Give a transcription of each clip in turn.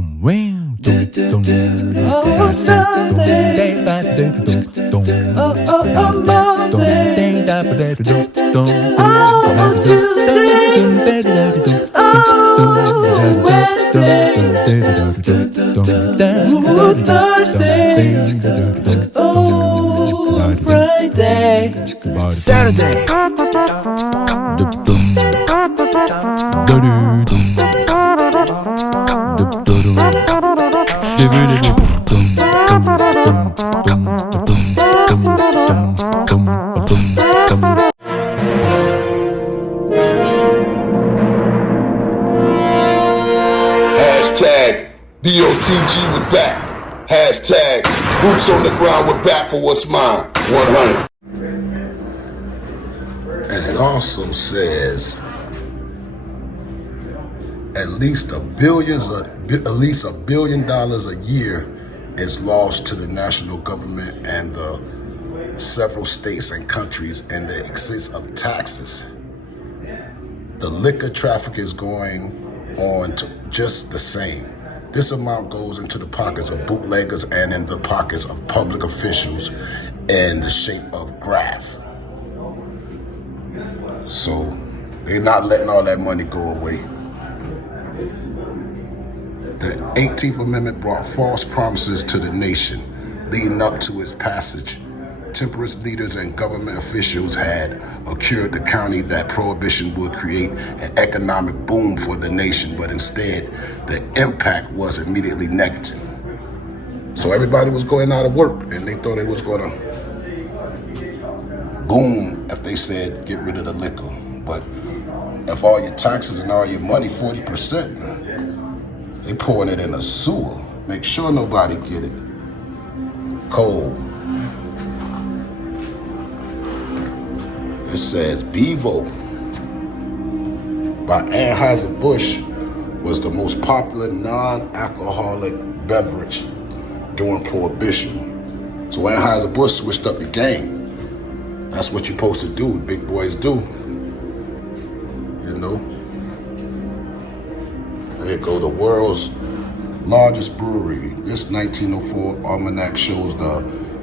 Oh, Sunday. Oh, Monday. Oh, Tuesday. Oh, Wednesday. Ooh, Thursday. Oh, Friday. Saturday. Hashtag DOTG we're back. Hashtag boots on the ground we're back for what's mine. 100. And it also says at least $1 billion a year is lost to the national government and the several states and countries in the excess of taxes. The liquor traffic is going on to just the same. This amount goes into the pockets of bootleggers and in the pockets of public officials in the shape of graft. So they're not letting all that money go away. The 18th Amendment brought false promises to the nation. Leading up to its passage, temperance leaders and government officials had assured the county that Prohibition would create an economic boom for the nation, but instead, the impact was immediately negative. So everybody was going out of work, and they thought it was gonna boom if they said get rid of the liquor. But if all your taxes and all your money, 40%, they pouring it in a sewer. Make sure nobody get it cold. It says Bevo by Anheuser-Busch was the most popular non-alcoholic beverage during Prohibition. So Anheuser-Busch switched up the game. That's what you're supposed to do, big boys do. You know? There you go, the world's largest brewery. This 1904 almanac shows the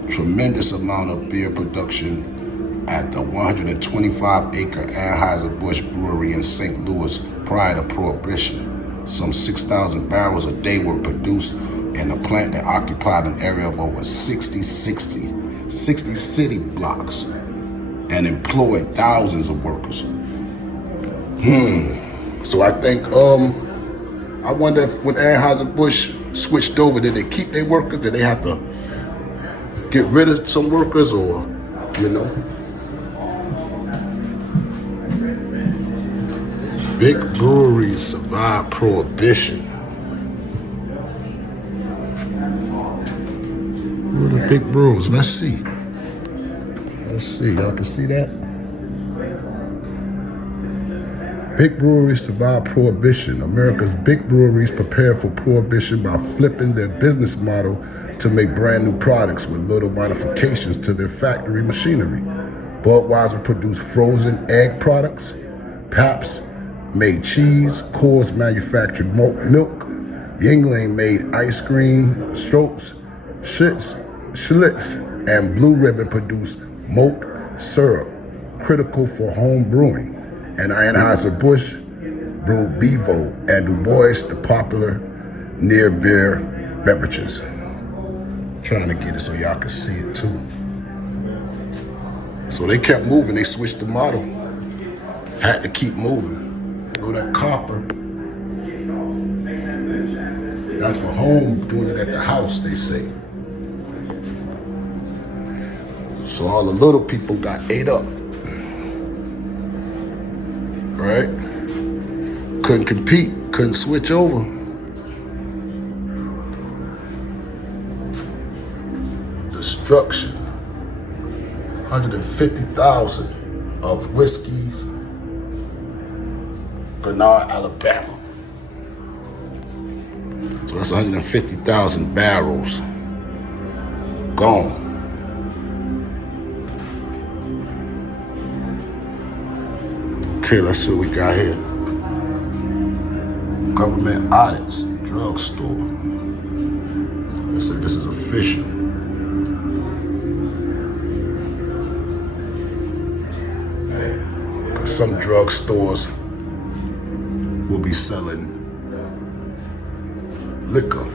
tremendous amount of beer production at the 125-acre Anheuser-Busch brewery in St. Louis prior to Prohibition. Some 6,000 barrels a day were produced in a plant that occupied an area of over 60 city blocks and employed thousands of workers. So I think, I wonder if when Anheuser-Busch switched over, did they keep their workers? Did they have to get rid of some workers or, you know? Big breweries survived Prohibition. Who are the big breweries? Let's see. Y'all can see that? Big breweries survived Prohibition. America's big breweries prepared for Prohibition by flipping their business model to make brand new products with little modifications to their factory machinery. Budweiser produced frozen egg products. Pabst made cheese. Coors manufactured milk. Yuengling made ice cream. Strokes, Schlitz, and Blue Ribbon produced malt syrup, critical for home brewing. And Anheuser-Busch brewed Bevo and Du Bois, the popular near beer beverages. Trying to get it so y'all can see it too. So they kept moving, they switched the model. Had to keep moving. Go that copper. That's for home, doing it at the house, they say. So all the little people got ate up. Right? Couldn't compete, couldn't switch over. Destruction. 150,000 of whiskeys, Grenard, Alabama. So that's 150,000 barrels gone. Okay, let's see what we got here. Government audits. drugstore. They say this is official. Some drugstores will be selling liquor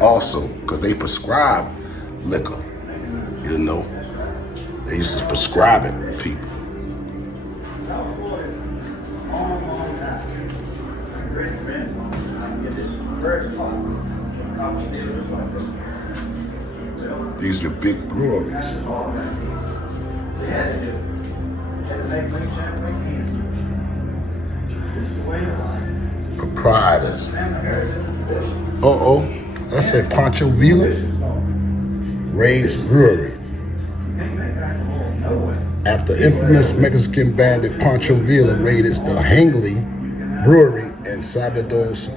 also, because they prescribe liquor. You know, they used to prescribe it to people. These are big breweries. Proprietors. That's a Pancho Villa Ray's Brewery. After infamous Mexican bandit Pancho Villa raided the Hangley Brewery in Sabinas,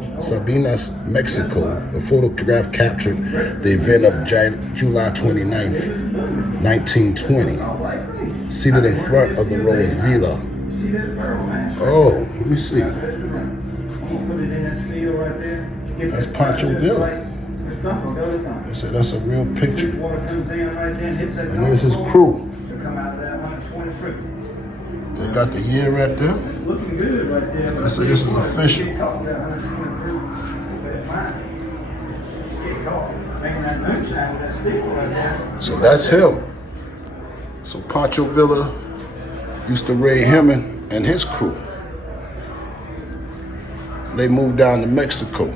Mexico, the photograph captured the event of July 29th, 1920. Seated in front of the road Villa. Oh, let me see. That's Pancho Villa. They said that's a real picture. And there's his crew. They got the year right there. They say this is official. So that's him. So Pancho Villa used to raid him and his crew. They moved down to Mexico.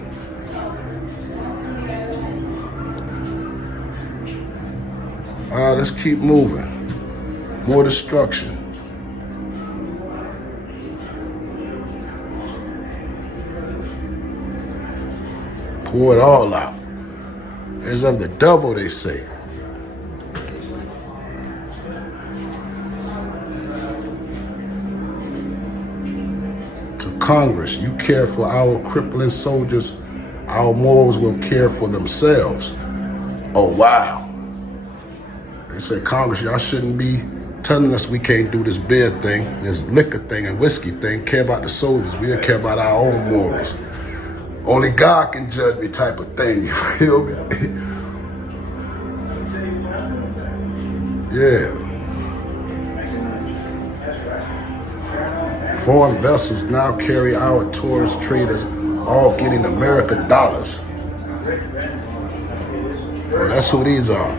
Let's keep moving. More destruction. Pour it all out. It's of the devil, they say. To Congress, you care for our crippling soldiers, our morals will care for themselves. Oh, wow. They said, Congress, y'all shouldn't be telling us we can't do this beer thing, this liquor thing and whiskey thing. Care about the soldiers. We'll care about our own morals. Only God can judge me type of thing, you feel me? Yeah. Foreign vessels now carry our tourist traders, all getting American dollars. Well, that's who these are.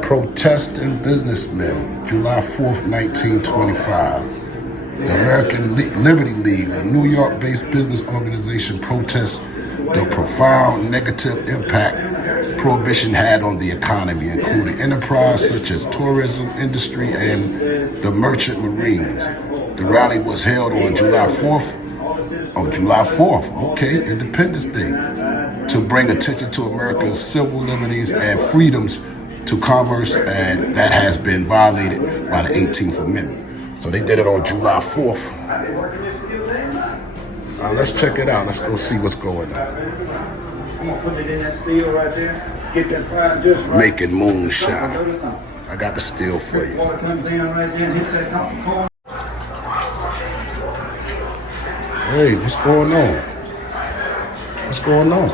Protesting businessmen, July 4th, 1925. The American Liberty League, a New York-based business organization, protests the profound negative impact Prohibition had on the economy, including enterprise such as tourism industry and the merchant marines. The rally was held on July 4th. Oh, July 4th, okay, Independence Day, to bring attention to America's civil liberties and freedoms to commerce, and that has been violated by the 18th Amendment. So they did it on July 4th. Let's check it out. Let's go see what's going on. I'm gonna put it in that steel right there. Get that fire just right. Making moonshine. I got the steel for you. Water comes down right there and hits that top of corn. Hey, what's going on? What's going on?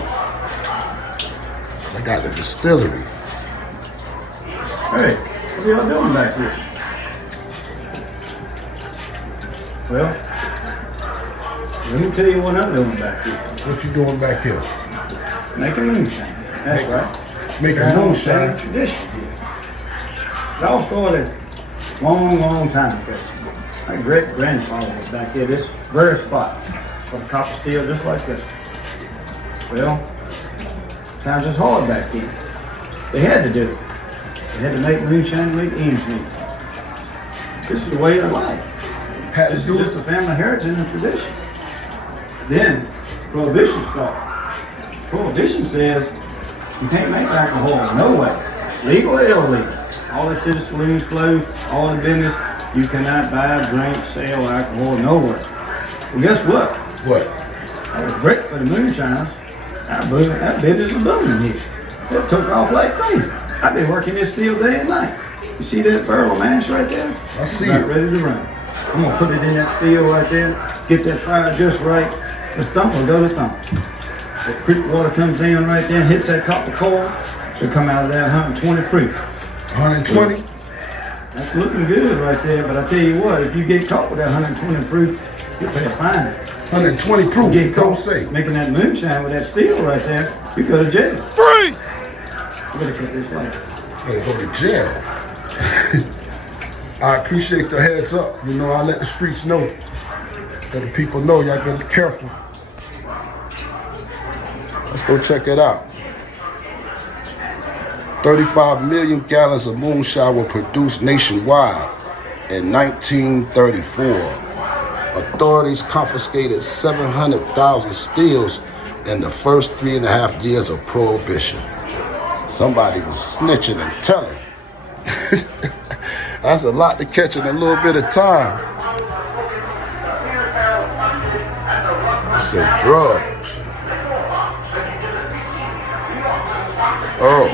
I got the distillery. Hey, what are y'all doing back here? Well, let me tell you what I'm doing back here. What you doing back here? Making moonshine. That's right. Making Carrying on moonshine? the tradition here. It all started long time ago. My great grandfather was back here, this very spot, for the copper steel just like this. Well, times is hard back then. They had to do it. They had to make moonshine to make ends meet. This is the way of life. This is just a family heritage and tradition. Then Prohibition started. Prohibition says you can't make alcohol no way, legal or illegal. All the city saloons closed, all the business. You cannot buy, drink, sell alcohol nowhere. Well, guess what? What? That was great for the moonshiners. That business is booming here. It took off like crazy. I've been working this steel day and night. You see that barrel of mash right there? I see it. it. Ready to run. I'm gonna put it in that steel right there, get that fire just right. The stump will go to thump. The creek water comes down right there and hits that copper core. She'll come out of there 120 proof. 120? That's looking good right there, but I tell you what, if you get caught with that 120 proof, you'll pay a fine. 120 proof, You get don't caught say. making that moonshine with that steel right there, you go to jail. Freeze! You better cut this light. Better go to jail. I appreciate the heads up. You know, I let the streets know. Let the people know y'all gotta be careful. Let's go check it out. 35 million gallons of moonshine were produced nationwide in 1934. Authorities confiscated 700,000 stills in the first 3.5 years of Prohibition. Somebody was snitching and telling. That's a lot to catch in a little bit of time. I said drugs. Oh.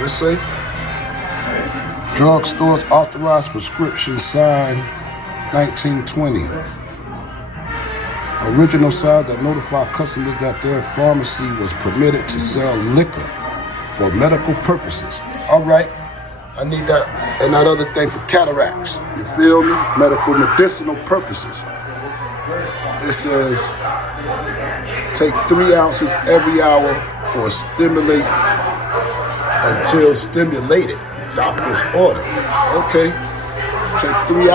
Let's say drugstores authorized prescription sign 1920. Original sign that notified customers that their pharmacy was permitted to sell liquor for medical purposes. All right, I need that and that other thing for cataracts. You feel me? Medicinal purposes. It says take 3 ounces every hour for stimulate until stimulated. Doctor's order. Okay. Take 3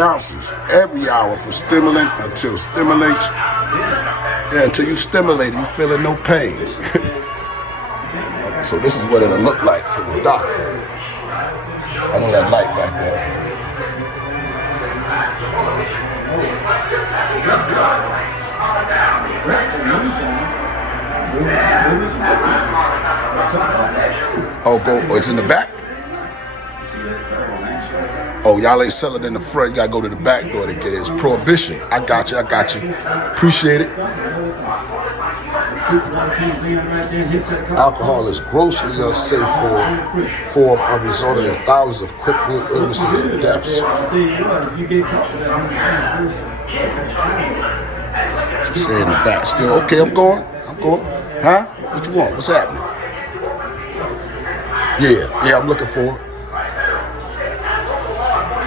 ounces every hour for stimulant until stimulates. Yeah, until you stimulate, you feeling no pain. So this is what it'll look like from the doctor. I know that light back there. Oh, it's in the back? Oh, y'all ain't selling in the front. You gotta go to the back door to get it. It's Prohibition. I got you. Appreciate it. Alcohol is grossly unsafe form of resulting in thousands of crippling illnesses and deaths. Say in the back still. Okay, I'm going. Huh? What you want? What's happening? Yeah, I'm looking for it.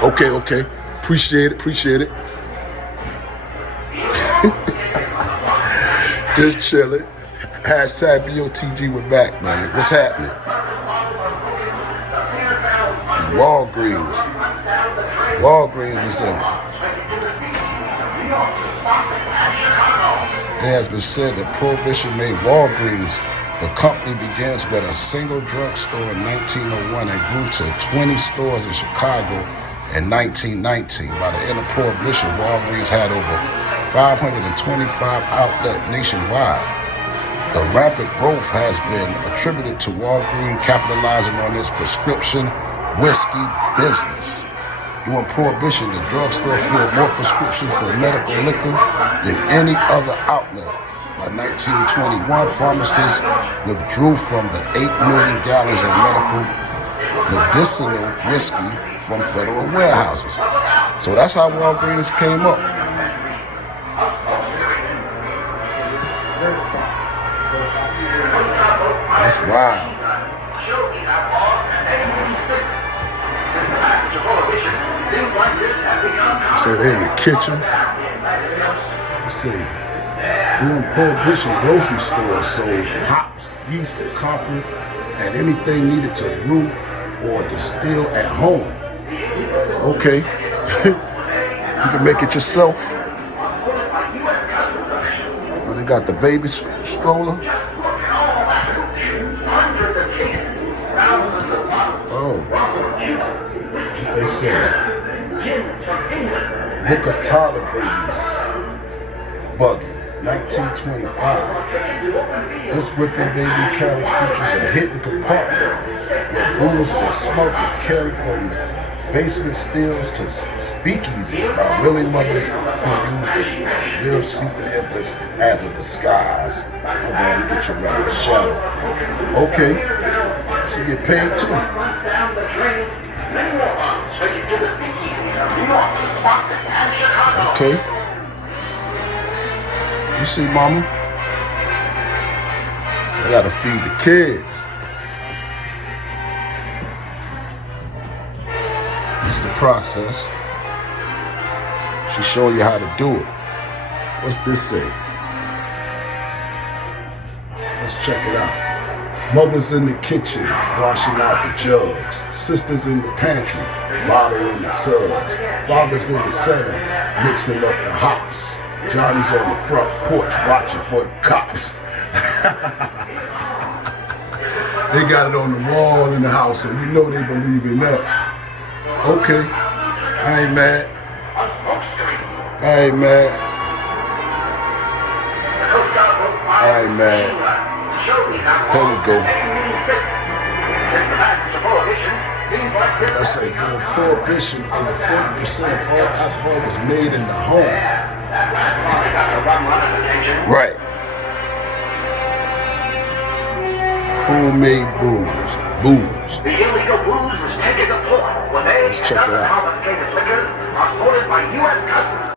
Okay. Appreciate it. Just chilling. Hashtag BOTG, we're back, man. What's happening? Walgreens is in it. It has been said that Prohibition made Walgreens. The company begins with a single drugstore in 1901 and grew to 20 stores in Chicago in 1919. By the end of Prohibition, Walgreens had over 525 outlets nationwide. The rapid growth has been attributed to Walgreens capitalizing on its prescription whiskey business. During Prohibition, the drugstore filled more prescriptions for medical liquor than any other outlet. By 1921, pharmacists withdrew from the 8 million gallons of medicinal whiskey from federal warehouses. So that's how Walgreens came up. That's wild. So they're in the kitchen. Let's see. During Prohibition, grocery stores sold hops, yeast, copper, and anything needed to brew or distill at home. Okay. You can make it yourself. Oh, they got the baby stroller. Oh. They said, Book of Toddler Babies. Buggy. 1925. This wicked baby carriage features a hidden compartment where booze and smoke are carried from basement stills to speakeasies by willing mothers who use this little sleeping infants as a disguise. Oh man, you get your right shadow. Okay, she get paid too. Okay. You see, mama? I gotta feed the kids. That's the process. She's showing you how to do it. What's this say? Let's check it out. Mother's in the kitchen, washing out the jugs. Sisters in the pantry, bottling the suds. Father's in the center, mixing up the hops. Johnny's on the front porch, watching for the cops. They got it on the wall in the house, so you know they believe in that. Okay, I ain't mad. I ain't mad. I ain't mad. Here we go. That's like during Prohibition, over 40% of all alcohol was made in the home. Right. Homemade booze. The illegal booze was taken to port when they and other confiscated liquors are sorted by U.S. Customs.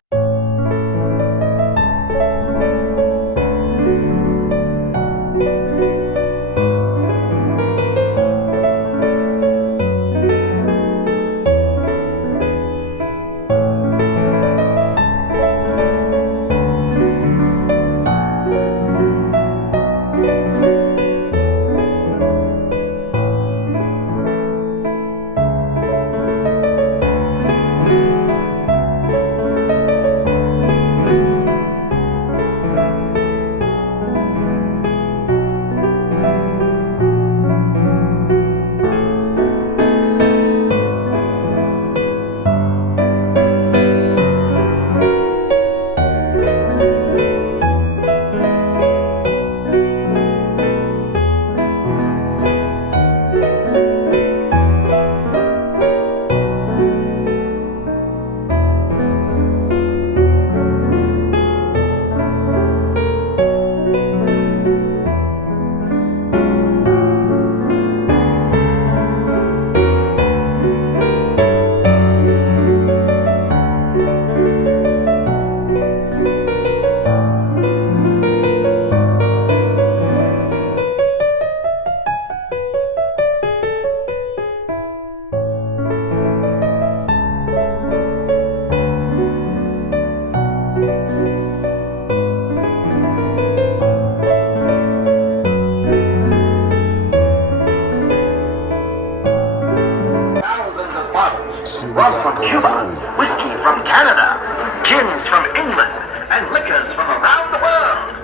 Rum from Cuba, whiskey from Canada, gins from England, and liquors from around the world.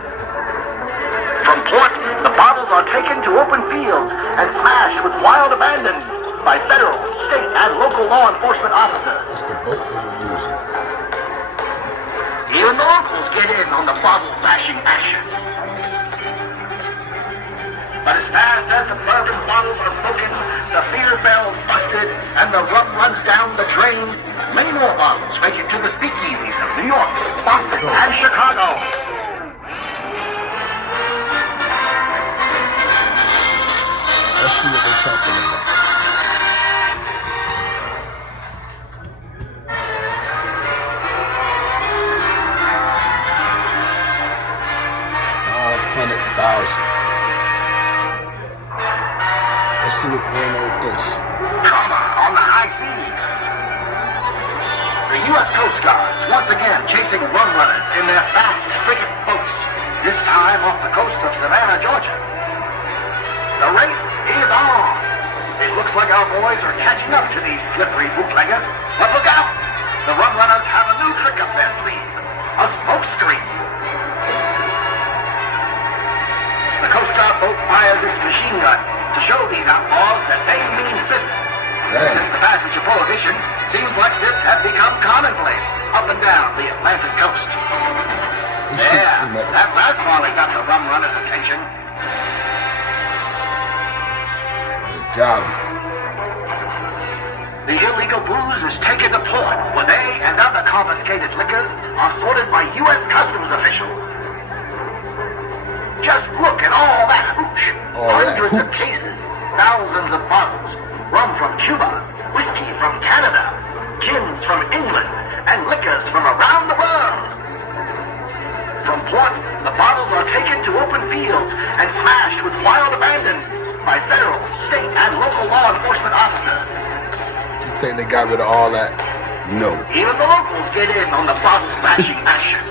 From port, the bottles are taken to open fields and smashed with wild abandon by federal, state, and local law enforcement officers. That's the boat they were using. Even the locals get in on the bottle bashing action. But as fast as the bourbon bottles are broken, the beer barrels busted, and the rum runs down the drain, many more bottles make it to the speakeasies of New York, Boston, and Chicago. Let's see what they're talking about. $500,000. Let's see what's going on with this. Drama on the high seas. The U.S. Coast Guard once again chasing rum runners in their fast frigate boats, this time off the coast of Savannah, Georgia. The race is on. It looks like our boys are catching up to these slippery bootleggers, but look out! The rum runners have a new trick up their sleeve, a smoke screen. The Coast Guard boat fires its machine gun to show these outlaws that they mean business. Dang. Since the passage of Prohibition, seems like this had become commonplace up and down the Atlantic coast. Yeah, that last volley got the rum runners' attention. They got him. The illegal booze is taken to port, where they and other confiscated liquors are sorted by U.S. Customs officials. Just look at all that hooch. Hundreds of cases, thousands of bottles, rum from Cuba, whiskey from Canada, gins from England, and liquors from around the world. From port the bottles are taken to open fields and smashed with wild abandon by federal, state, and local law enforcement officers. You think they got rid of all that? No. Even the locals get in on the bottle smashing action.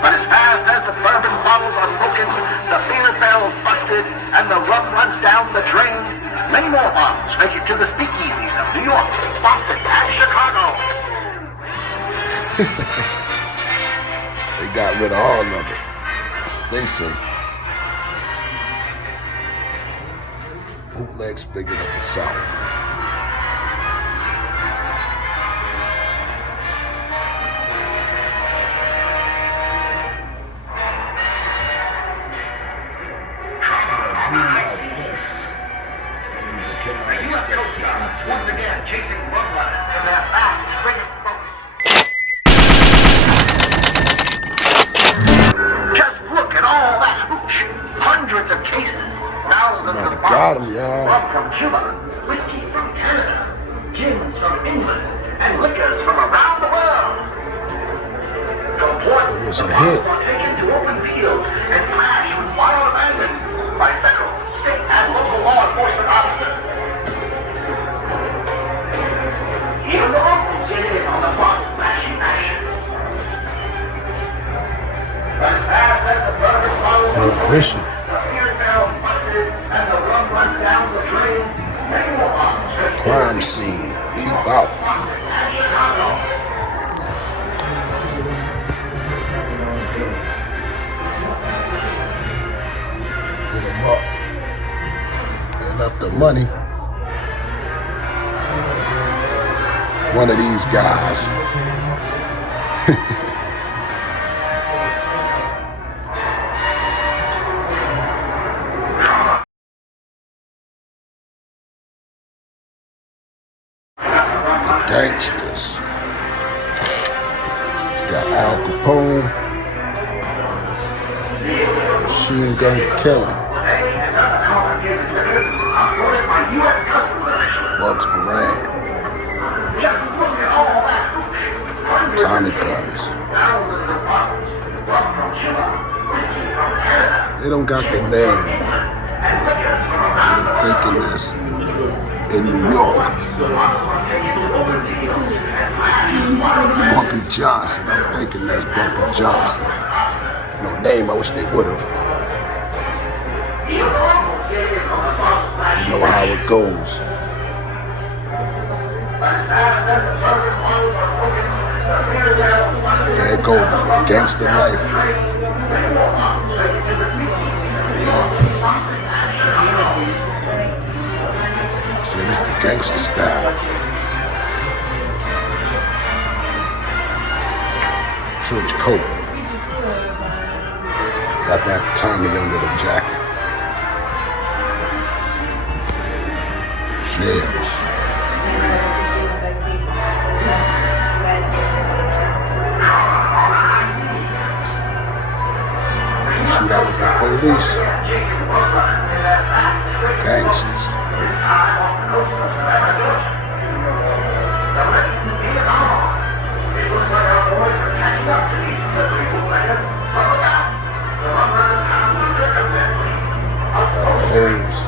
But as fast as the bourbon bottles are broken, the beer barrels busted, and the rum runs down the drain, many more bottles make it to the speakeasies of New York, Boston, and Chicago. They got rid of all of it. They say. Bootlegs bigger than the South. The U.S. Coast Guard once again chasing rum runners in their fast frigate boats. Just look at all that hooch. Hundreds of cases, thousands of got bottles. 'em, y'all. Rum from Cuba, whiskey from Canada, gins from England, and liquors from around the world. From port, It was the a bottles hit. are taken to open fields and smashed with wild abandon by federal, state, and local law enforcement officers. Even the locals get in on the bottle bashing action. But as fast as the bourbon bottles are Prohibition. the beer barrels busted and the rum runs down the drain, many more bottles get Crime scene. Keep out. Boston and Chicago. Hit 'em up. They left the money. One of these guys. Gangsters. You got Al Capone, Machine Gun Kelly, Bugs Moran, Tommy Guns. They don't got the name. I'm thinking this in New York. Bumpy Johnson. I'm thinking that's Bumpy Johnson. No name. I wish they would have. You know how it goes. There it goes. Gangster life. So this is the gangster style. Trench coat. Got that Tommy under the jacket. Shells. Shoot out with the police. Gangsters. Holes.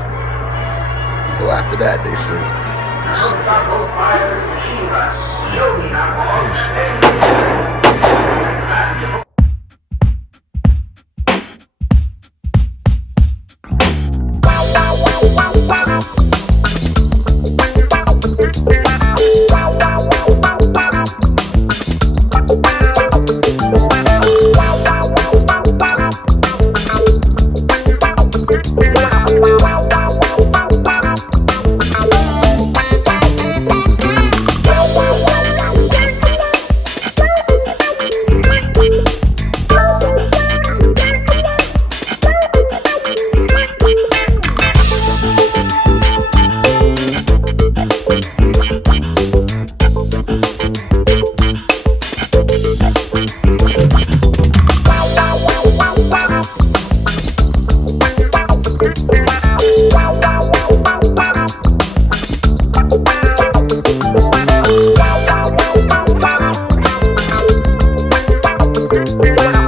You know, after that they say. When